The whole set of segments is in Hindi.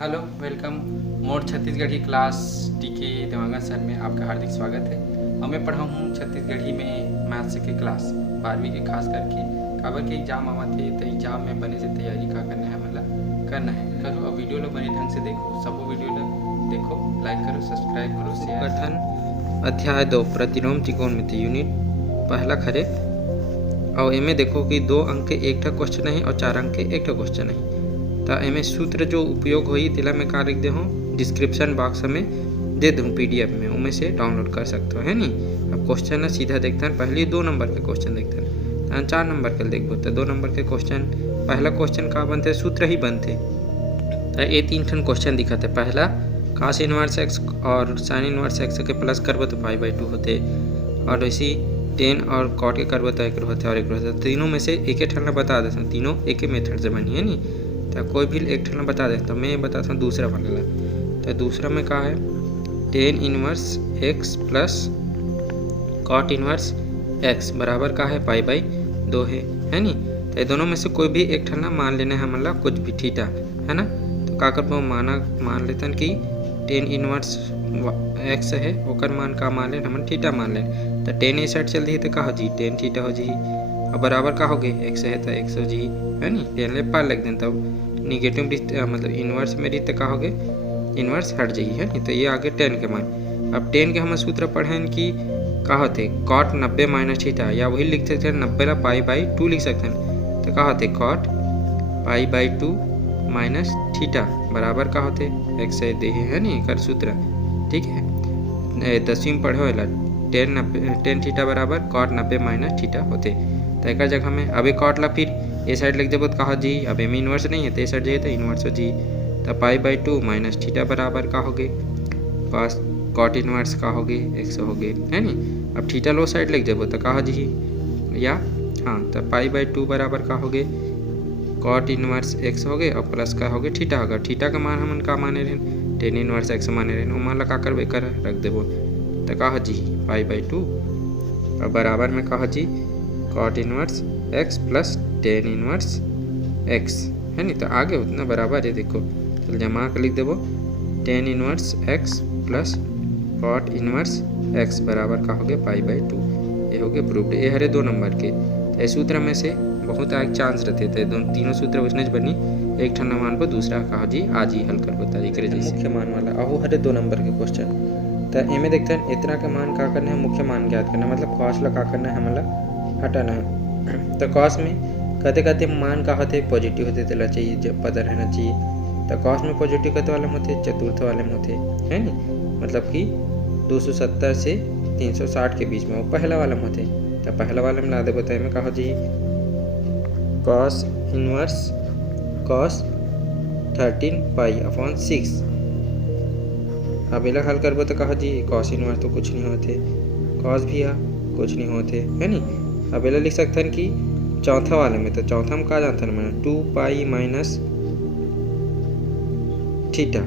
हेलो वेलकम मोर छत्तीसगढ़ी क्लास टीके देवांगन सर में आपका हार्दिक स्वागत है। और मैं पढ़ा हूँ छत्तीसगढ़ी में मैथ्स के क्लास 12वीं के खास करके काबर के एग्जाम आवत है तो एग्जाम में बने से तैयारी का करना है मतलब करना है करो। और वीडियो लो बने ढंग से देखो, सबो वीडियो लो देखो, लाइक करो, सब्सक्राइब करो, शेयर। गठन अध्याय 2 प्रतिलोम त्रिकोणमिति यूनिट पहला खरे। और एमे देखो कि 2 अंक के एक ठा क्वेश्चन है और 4 अंक के एक ठा क्वेश्चन है। तो एमे सूत्र जो उपयोग होई तेला मैं का लिख दे हूँ डिस्क्रिप्शन बॉक्स में दे दूँ PDF में, उनमें से डाउनलोड कर सकते हो है नी। अब क्वेश्चन सीधा देखते हैं, पहले 2 नंबर के क्वेश्चन देखते हैं, 4 नंबर के देखो तो 2 नंबर के क्वेश्चन पहला क्वेश्चन का बनते सूत्र ही बनते। तो ये 3 ठन क्वेश्चन दिखते। पहला cos इनवर्स x और sin इनवर्स x के प्लस करबो तो π/2 होते, और वैसी tan और cot के करबो तो 1 होते और 1 होते। तीनों में से एक ठन बता देते, तीनों एक ही मेथड से बनी है नी। तो कोई भी एक ठन बता दे तो मैं बताता हूँ दूसरा वाला। तो दूसरा में का है tan inverse x plus cot inverse x बराबर का है π/2 है नी। तो ये दोनों में से कोई भी एक ठन मान लेना है मतलब कुछ भी थीटा है ना। तो का करबो मान लेतन कि tan इनवर्स x है ओकर मान का मान लेन हमन थीटा मान लेन। तो tan ए साइड चल दी तो का हो जी tan थीटा हो जी, और बराबर का हो गए x है तो x हो जी है नी। tan ले पार लग दें तब निगेटिव मतलब इनवर्स में रीते का हो गए इनवर्स हट जाइए है नी। तो ये आगे tan के मान। अब tan के हम सूत्र पढ़ें कि का होते cot 90 माइनस थीटा, या वही लिख सकते हैं 90 ला π/2 लिख सकते हैं। तो का होते cot π/2 माइनस थीटा बराबर का होते x दे है नी कर सूत्र। ठीक है 10वीं में पढ़े होला tan थीटा बराबर cot 90 माइनस थीटा होते। तो एक जगह में अभी cot ला फिर ए साइड लिख देबो तो कहा जी अब एम इनवर्स नहीं है तो ए साइड जाइए तो इनवर्स हो जी। तो π/2 माइनस थीटा बराबर का हो गए cot इनवर्स का हो गए x हो गए है नी। अब थीटा लो साइड लिख देबो तो कहा जी या हाँ तो π/2 बराबर का हो गए cot इनवर्स x हो गए और प्लस का हो गए थीटा होगा। थीटा का मान हमन का माने रहे tan इनवर्स x माने रहे, मान ला का करबे कर रख देबो तो कहा जी π/2 और बराबर में कहा जी cot inverse x plus tan inverse x है नी। तो आगे उतना बराबर है देखो, चल जमा कर लिख देबो tan inverse x plus cot inverse x बराबर का हो गया π/2। ये हो गया प्रूव्ड। ये हरे 2 नंबर के। तो इस सूत्र में से बहुत आगे चांस रहते थे, दोनों तीनों सूत्र उसने बनी एक ठन मान पर दूसरा कहा जी आज ही हल कर बता एक जैसे मुख्य मान वाला। और वो हरे 2 नंबर के क्वेश्चन। तो इनमें देखते हैं इतना का मान का करना है, मुख्य मान ज्ञात करना मतलब cos ला का करना है मतलब हटाना है। तो cos में कहते मान का होते पॉजिटिव होते तेला चाहिए जब पता रहना चाहिए। तो cos में पॉजिटिव कहते वाले में होते चतुर्थ वाले में होते है नी, मतलब कि 270 से 360 के बीच में वो पहला वाला में होते। तो पहला वाले में ला दे बताए में कहा जी cos इनवर्स cos 13π/6। अब इला हल करबो तो कहा जी cos इनवर्स तो कुछ नहीं होते, cos भी आ कुछ नहीं होते है नी। अब इला लिख सकते हैं कि चौथा वाले में, तो चौथा में का जानते हैं मैंने 2π minus theta,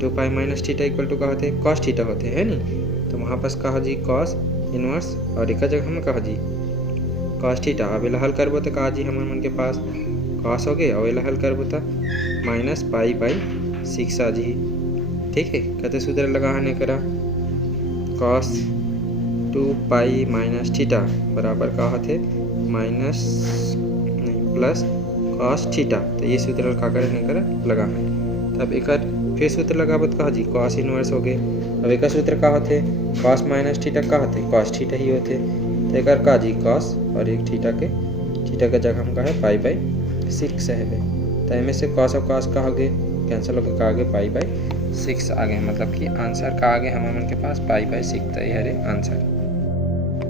2π minus theta equal to का होते cos थीटा होते है नी। तो वहाँ पास कहा जी cos इनवर्स और एक जगह में कहा जी cos थीटा। अब इला हल करबो तो कहा जी हमारे मन के पास cos हो गए और इला हल करबो तो माइनस π/6 आ जी। ठीक है कहते सूत्र लगाने करा cos 2π माइनस थीटा बराबर का होते माइनस नहीं प्लस cos थीटा। तो ये सूत्र का करने करा लगा। तब एक फिर सूत्र लगाबत कहा जी cos इनवर्स हो गए। अब एक सूत्र का होते cos माइनस थीटा का होते cos थीटा ही होते। तो एक का जी cos और एक थीटा के जगह हम का है π/6 है। तो इनमें से cos और cos का हो गए कैंसिल हो गए, का आगे π/6 आ गए, मतलब कि आंसर का आगे हमारे के पास π/6 तो ये है आंसर।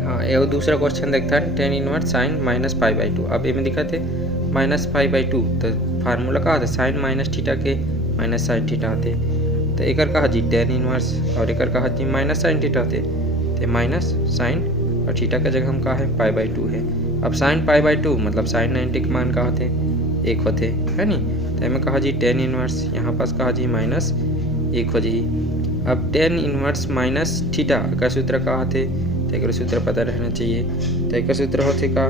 हाँ ये दूसरा क्वेश्चन देखता है tan इनवर्स sin माइनस π/2। अब ये में दिखा थे माइनस π/2 तो फार्मूला का होता साइन माइनस थीटा के माइनस साइन थीटा होते। तो एक कहा जी tan इनवर्स और एक कहा जी माइनस साइन थीटा होते। तो माइनस साइन और थीटा का जगह हम का है π/2 है। अब साइन π/2 मतलब साइन 90 के मान का होते 1 होते है नी। तो इनमें कहा जी tan इनवर्स यहाँ पास कहा जी माइनस 1 हो जी। अब tan इनवर्स माइनस थीटा का सूत्र का होते तो एक सूत्र पता रहना चाहिए। तो एक सूत्र होते का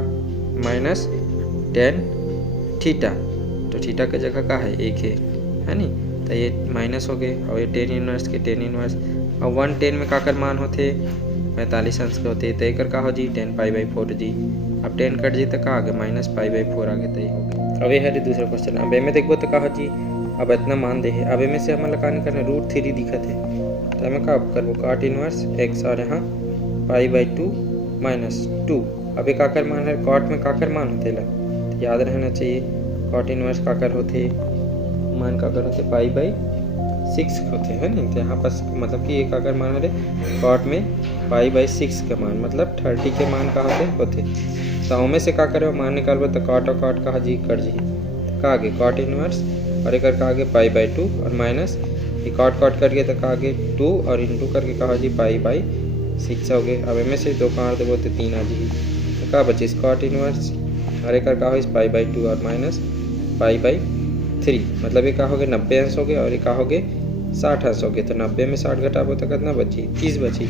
माइनस tan थीटा, तो थीटा के जगह का है 1 है नी। तो ये माइनस हो गए और ये टेन इनवर्स के टेन इनवर्स और 110 में काकर मान होते 45 अंश के होते तो एक का हो जी 10π/4 जी। अब 10 कट जी तो का आगे -π/4 आगे तो हो गए। अब ये है दूसरा क्वेश्चन। अब में देखो तो का जी अब इतना मान दे है। अब में से हमें का निकालना √3 दिखत है तो हमें का करबो cot इनवर्स x और यहाँ π/2 -2। अब ये काकर मान है cot में काकर मान होते ला तो याद रहना चाहिए cot इनवर्स काकर होते मान काकर होते π/6 होते हैं नहीं। तो यहाँ पास मतलब कि एक काकर मान है cot में π/6 का मान मतलब 30 के मान का होते तो में से का करे मान निकालबो तो cot और cot का जी कर जी तो का आगे cot इनवर्स और एक का आगे π/2 और माइनस ये cot करके तो का आगे 2 और इंटू करके कहा जी π/6 हो गए। अब में से 2 काट देबो तो 3 आ जी तो का बचे cot इनवर्स और एक का हो π/2 और माइनस π/3 मतलब ये का हो गए 90 अंश हो गए और ये का हो गए 60 अंश हो गए। तो 90 में 60 घटाबो तो कितना बची 30 बची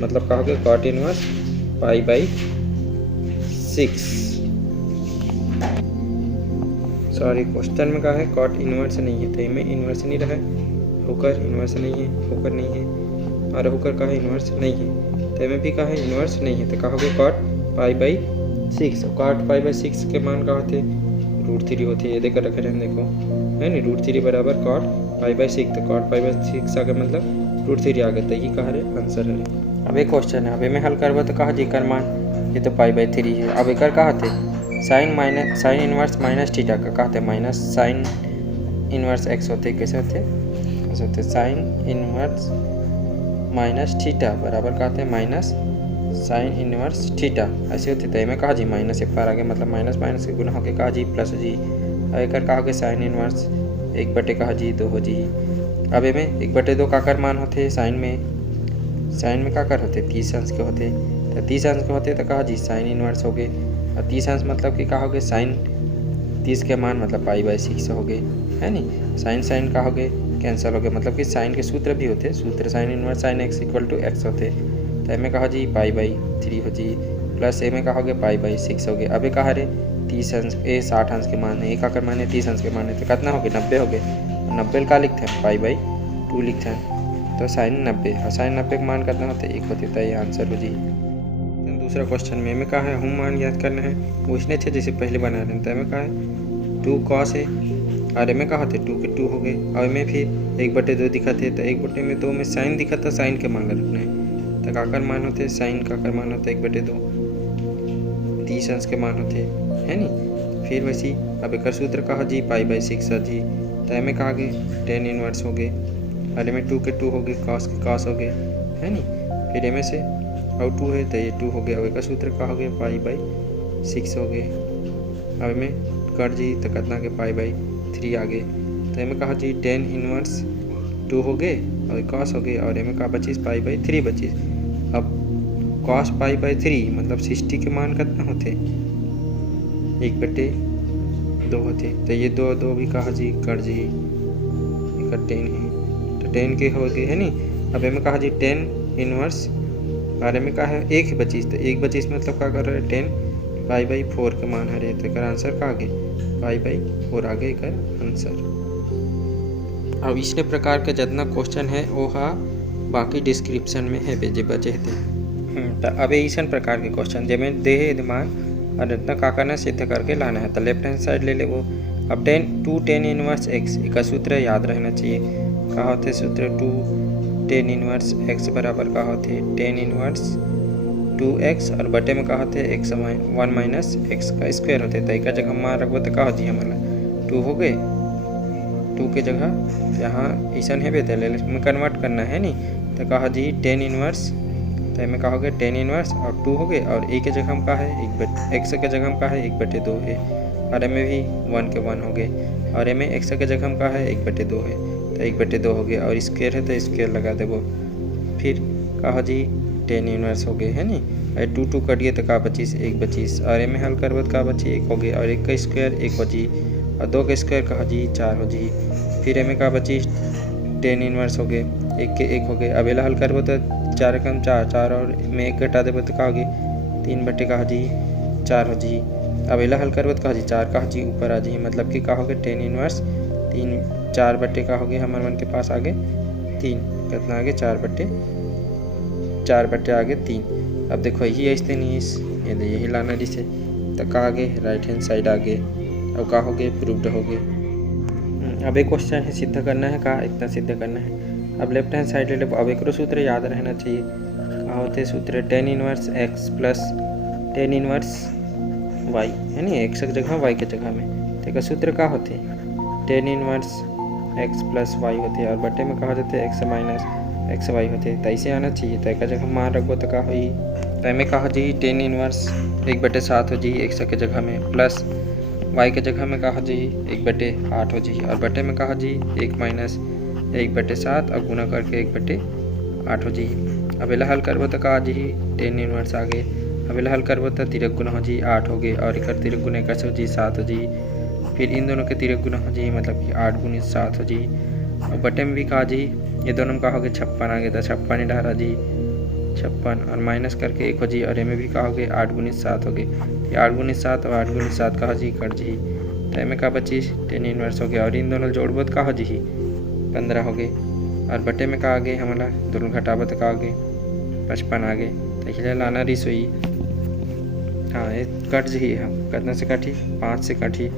मतलब का हो गए cot इनवर्स π/6। सॉरी क्वेश्चन में कहा है cot इनवर्स नहीं है तो इनमें इनवर्स नहीं रहा हुकर इनवर्स नहीं है हुकर नहीं है और हुकर का है इनवर्स नहीं है तो इनमें भी कहा है इनवर्स नहीं है तो कहा होगा cot π/6। cot π/6 के मान का होते √3 होते ये देकर रखे हैं देखो है नहीं √3 बराबर cot π/6 तो cot π/6 आ गया मतलब √3 आ गया तो ये कहा है आंसर है। अब एक क्वेश्चन है अब में हल करबो तो कहा जी कर मान ये तो π/3 है। अब एक का होते साइन इनवर्स माइनस थीटा का कहते माइनस साइन इनवर्स x होते कैसे होते साइन इनवर्स माइनस थीटा बराबर कहते हैं माइनस साइन इनवर्स थीटा ऐसे होते तो में कहा जी माइनस एक बार आगे मतलब माइनस माइनस के गुना होके कहा जी प्लस जी। अब एक कहा होगे साइन इनवर्स 1/2 कहा जी 2 हो जी। अब में 1/2 काकर मान होते साइन में काकर होते 30 अंश के होते तो 30 अंश के होते तो कहा जी साइन इनवर्स हो गए और 30 अंश मतलब कि का हो गए साइन 30 के मान मतलब π/6 हो गए है नहीं। साइन का हो गए कैंसिल हो गए मतलब कि साइन के सूत्र भी होते सूत्र sine inverse sine x = x होते तो में कहा जी π/3 हो जी प्लस में का हो गए π/6 हो गए। अब कहा रे 30 अंश 60 अंश के मान है एक आकर मान है 30 अंश के मान है तो कितना हो गए 90 हो गए 90 का लिखते हैं π/2 लिखते हैं तो साइन 90 और साइन 90 का मान कितना होता है 1 होते तो ये आंसर हो जी। दूसरा क्वेश्चन में कहा है हम मान याद करना है पूछने थे जैसे पहले बना रहे थे में कहा है 2 cos है और में कहा थे 2 के 2 हो गए और में फिर 1/2 दिखाते तो 1/2 में साइन दिखा था साइन के मान रखना है तो काकर मान होते साइन काकर मान होता 1/2 30 अंश के मान होते है नी। फिर वैसी अब एक सूत्र कहा जी π/6 जी तो में कहा गए 10 इनवर्स हो गए और में 2 के 2 हो गए cos के cos हो गए है नी। फिर में से और 2 है तो ये 2 हो गया अब का सूत्र का हो गया π/6 हो गए। अब में कर जी तो कितना के π/3 आ गए तो में कहा जी 10 इनवर्स 2 हो गए और cos हो गए और में कहा बचीस π/3 बचीस। अब cos π/3 मतलब 60 के मान कितना होते 1/2 होते तो ये 2 भी कहा जी कर जी 10 है तो 10 के हो गए है नी। अब में कहा जी 10 इनवर्स बारे में कहा है 1 बचीस तो 1 बचीस मतलब क्या कर रहे हैं 10 π/4 के मान है तो कर आंसर का आगे π/4 आगे कर आंसर। अब इसने प्रकार के जितना क्वेश्चन है वो बाकी डिस्क्रिप्शन में है भेजे बचे थे तो अब ऐसा प्रकार के क्वेश्चन जिसमें दे है दिमाग और इतना का करना सिद्ध करके लाना है तो लेफ्ट हैंड साइड ले वो। अब 10 इनवर्स x का सूत्र याद रहना चाहिए का होते सूत्र 10 इनवर्स x बराबर का होते 10 इनवर्स 2x और बटे में का होते x 1 माइनस x का स्क्वायर होते तो एक जगह मान रखो तो का हो जी हमारा 2 हो गए 2 के जगह यहाँ ऐसा है बेहतर ले में कन्वर्ट करना है नी तो कहा जी 10 इनवर्स तो में कहा हो गया 10 इनवर्स और 2 हो गए और एक के जगह हम का है x के जगह हम का है 1/2 है और में भी 1 के 1 हो गए और में x के जगह हम का है 1/2 है तो 1/2 हो गए और स्क्वायर है तो स्क्वायर लगा देवो। फिर कहा जी 10 इनवर्स हो गए है नी 2 कट गए तो का बचीस 1 बचीस और में हल करबो का बची 1 हो गए और 1 का स्क्वायर 1 हो जी और 2 का स्क्वायर कहा जी 4 हो जी। फिर में का बची 10 इनवर्स हो गए 1 के 1 हो गए अब हल करबो तो 4 कम 4 और में 1 घटा देबो तो का हो गए 3 कहा जी 4 हो जी। अब हल करबो तो कहा जी 4 कहा जी ऊपर आ जी मतलब कि का हो गए 10 इनवर्स 3 4 बटे का हो गया हमारे मन के पास आगे 3, कितना आगे 4 बटे आगे 3। अब देखो यही ऐसे नहीं ये यही लाना जिसे तो का आगे राइट हैंड साइड आगे अब का हो गए प्रूव्ड हो गए। अब एक क्वेश्चन है सिद्ध करना है का इतना सिद्ध करना है। अब लेफ्ट हैंड साइड ले लो। अब एक सूत्र याद रहना चाहिए का होते सूत्र tan inverse x plus tan inverse y है नी x की जगह y के जगह में तो सूत्र का होते tan inverse x plus y होते और बटे में कहा जाते x माइनस एक्स वाई होते तो ऐसे आना चाहिए। तो एक जगह मान रखो तो का हो तो में कहा जी tan इनवर्स 1/7 हो जी x के जगह में प्लस y के जगह में कहा जी 1/8 हो जी और बटे में कहा जी 1 माइनस 1/7 और गुना करके 1/8 हो जी। अब इला हल करबो तो कहा जी tan इनवर्स आगे। अब इला हल करबो तो 3 गुना हो जी 8 हो गए और एक 3 गुना 1 हो जी 7 हो जी। फिर इन दोनों के 3 गुना हो जी मतलब कि 8 गुना 7 हो जी और बटे में भी कहा जी ये दोनों में कहा हो गया 56 आ गया तो 56 डाला जी 56 और माइनस करके 1 हो जी और में भी कहा हो गया 8 गुना 7 हो गए। 8 गुना 7 और 8 गुना 7 कहा जी कट जी तो में का बची tan इनवर्स हो गया और इन दोनों जोड़बो तो कहा जी 15 हो गए और बटे में का आ गए हमारा दोनों घटाबो तो का आ गए 55 आ गए तो इसलिए लाना रिस हुई। हाँ ये कट जी हम कितना से कटी 5 से कटी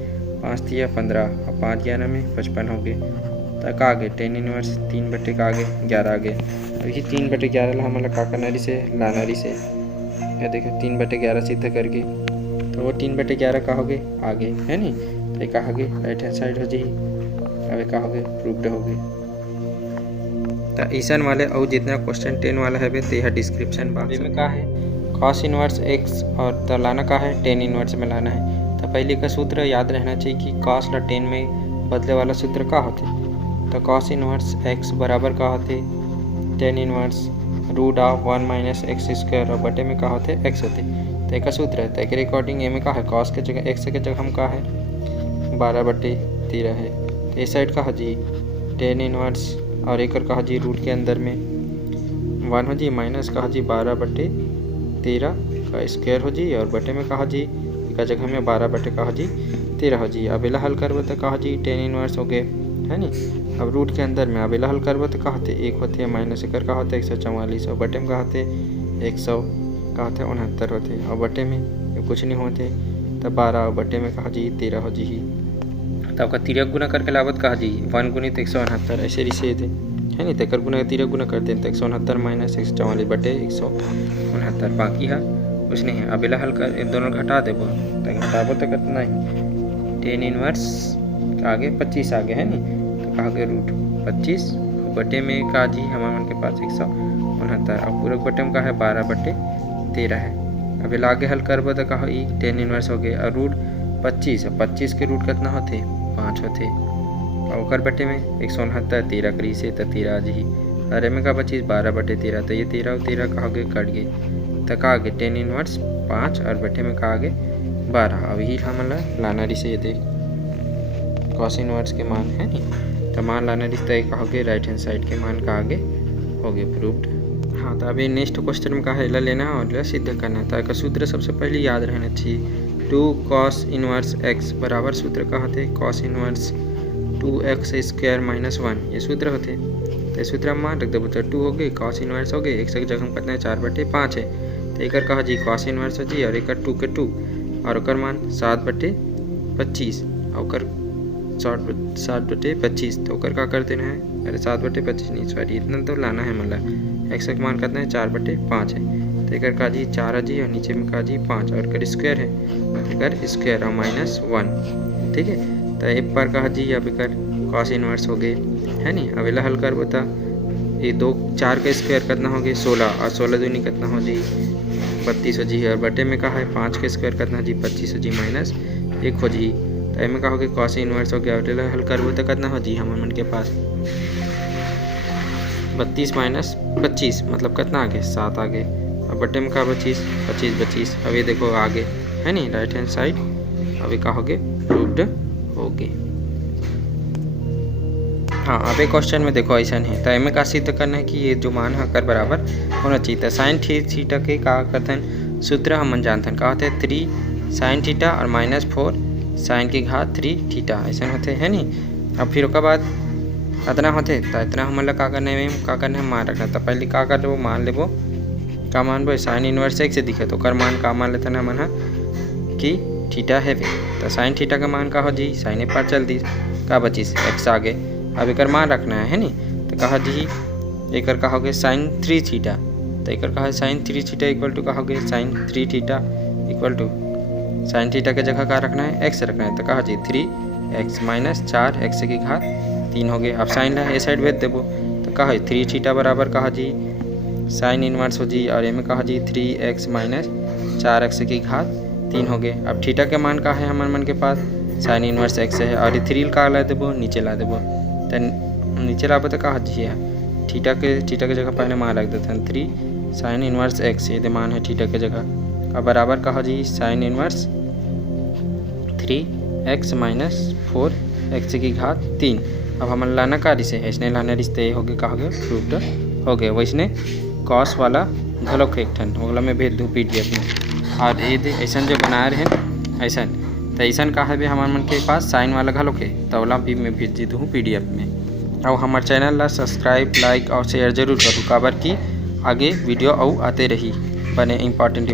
5 दिया 15 और 5 11 में 55 हो गए तो का आ गए tan इनवर्स 3 बटे का आ गए 11 आ गए। अब ये 3 बटे 11 हमारा का करना रिसे लाना रिसे ये देखो 3 बटे 11 सिद्ध करके तो वो 3 बटे 11 का हो गए आगे है नी तो ये का हो गए राइट हैंड साइड हो जी। अब का हो गए प्रूव्ड हो गए। तो ईसन वाले और जितना क्वेश्चन 10 वाला है तो यह डिस्क्रिप्शन बॉक्स में का है cos इनवर्स x और तो लाना का है tan इनवर्स में लाना है। तो पहले का सूत्र याद रहना चाहिए कि cos ला tan में बदले वाला सूत्र का होते तो cos इनवर्स x बराबर का होते tan inverse √1 minus x square और बटे में का होते x होते तो एक सूत्र है। तो एक अकॉर्डिंग ए में का है cos के जगह x के जगह हम का है 12/13 है तो इस साइड का है जी tan इनवर्स और एक कहा जी रूट के अंदर में 1 हो जी माइनस कहा जी 12/13 का स्क्वायर हो जी और बटे में कहा जी एक जगह में 12/13 हो जी। अब इला हल करबो तो कहा जी tan इनवर्स हो गए है नी। अब रूट के अंदर में अब इला हल करबो तो कहते 1 होते माइनस एक का होते 144 और बटे में कहते 100 का होते 69 होते और बटे में कुछ नहीं होते तो 12 और बटे में कहा जी 13 हो जी। तो आपका 3 गुना करके लाभत कहा जी 1 गुणित 169 ऐसे रिसे थे है नहीं तो गुना 3 गुना करते हैं तो 169 माइनस 144 बटे 169 बाकी है कुछ नहीं है। अब इला हल कर दोनों घटा देबो तो घटाबो तो कितना ही tan इनवर्स आगे 25 आगे है नी तो कहा गया √25 बटे में का जी हमारे मन के पास 169 और पूरा बटे में का है 12/13 है। अब इला आगे हल करबो तो कहा tan इनवर्स हो गया और √25 के रूट कितना होते 5 होते और बटे में 169 13 करी से तो 13 जी अरे में का 25 12/13 तो ये 13 और 13 का आगे कट गए तो का आगे tan इनवर्स 5 और बटे में का आगे 12। अब यही हमारा लाना रिसे ये देख cos इनवर्स के मान है नी तो मान लाना रिश्ता का हो गए राइट हैंड साइड के मान का आगे हो गए प्रूव्ड। हाँ तो अभी नेक्स्ट क्वेश्चन में का है इला लेना है और सिद्ध करना है। तो सूत्र सबसे पहले याद रहना चाहिए 2 cos इनवर्स x बराबर सूत्र का होते cos इनवर्स 2x² माइनस 1 ये सूत्र होते तो सूत्र हम मान रख देबो तो 2 हो गए cos इनवर्स हो गए x की जगह कितना है 4/5 है तो एक कहा जी cos इनवर्स हो जी और एक 2 के 2 और ओकर मान 7/25 और 7/25 तो ओकर का कर देना है अरे 7/25 नहीं सॉरी इतना तो लाना है मतलब x का मान कितना है 4/5 है तो एक का जी 4 जी और नीचे में का जी 5 और कर स्क्वायर है एक स्क्वायर और -1 ठीक है। तो एक बार कहा जी अब कर cos इनवर्स हो गए है नी। अब इला हल कर बता ये 4 का स्क्वायर कितना हो गए 16 और 16 दूनी कितना हो जी 32 हो जी और बटे में कहा है 5 का स्क्वायर कितना जी 25 हो जी -1 हो जी। तो एम का हो गया cos इनवर्स हो गया और इला हल कर तो कितना हो जी हमारे मन के पास 32 माइनस 25 मतलब कितना आगे 7 आगे और बटे में का 25 अब ये देखो आगे है नी राइट हैंड साइड अभी का हो गए प्रूव्ड हो गए। हाँ अब एक क्वेश्चन में देखो ऐसा है तो एम का सिद्ध करना है कि ये जो मान है कर बराबर होना चाहिए। तो साइन थीटा के का कथन सूत्र हम जानते हैं का होते हैं 3 sin थीटा और -4 sin की घात 3 थीटा ऐसा होते है नी। अब फिर उसके बाद इतना होते तो इतना हमन ला का करना है, का करना है मान रखना। तो पहले का कर लेबो, मान लेबो का मानबो साइन इनवर्स एक्स दिखे तो ओकर मान का मान लेथन हमन ह कि थीटा है। तो साइन थीटा का मान का हो जी साइन ए पार चल दी का बचिस एक्स आगे। अब एकर मान रखना है नी, तो कहा जी एकर का हो गए साइन 3 थीटा। तो एकर का है साइन 3 थीटा इक्वल टू का हो गए sine 3 theta equal to sine theta के जगह का रखना है एक्स रखना है। तो कहा जी 3x माइनस 4x की घात 3 हो गए। अब साइन ला ए साइड भेज देबो तो कहा 3 थीटा बराबर कहा जी साइन इनवर्स हो जी, और में कहा जी 3x माइनस 4x की घात 3 हो गए। अब थीटा के मान का है हमन मन के पास साइन इनवर्स एक्स है, और 3 का ला देबो नीचे ला देबो। तो नीचे लाबो तो कहा जी थीटा के जगह पहले मान रख देते हैं 3 साइन इनवर्स एक्स, ये मान है थीटा के जगह। अब बराबर कहा जी sine inverse 3x minus 4x की घात 3। अब हम लाना का रिश्ते ऐसने लाना रिश्ते हो गए, कहा गए प्रूव्ड हो गए। वैसने कॉस वाला घलोक एक ठन ओला में भेज दूँ PDF में। और ये ऐसा जो बना रहे हैं ऐसा, तो ऐसा का है भी हमारे मन के पास साइन वाला घलोक है, तो ओला भी मैं भेज दी दूँ PDF में। और हमारे चैनल ला सब्सक्राइब लाइक और शेयर जरूर करूँ, काबर कि आगे वीडियो और आते रही बने इम्पॉर्टेंट।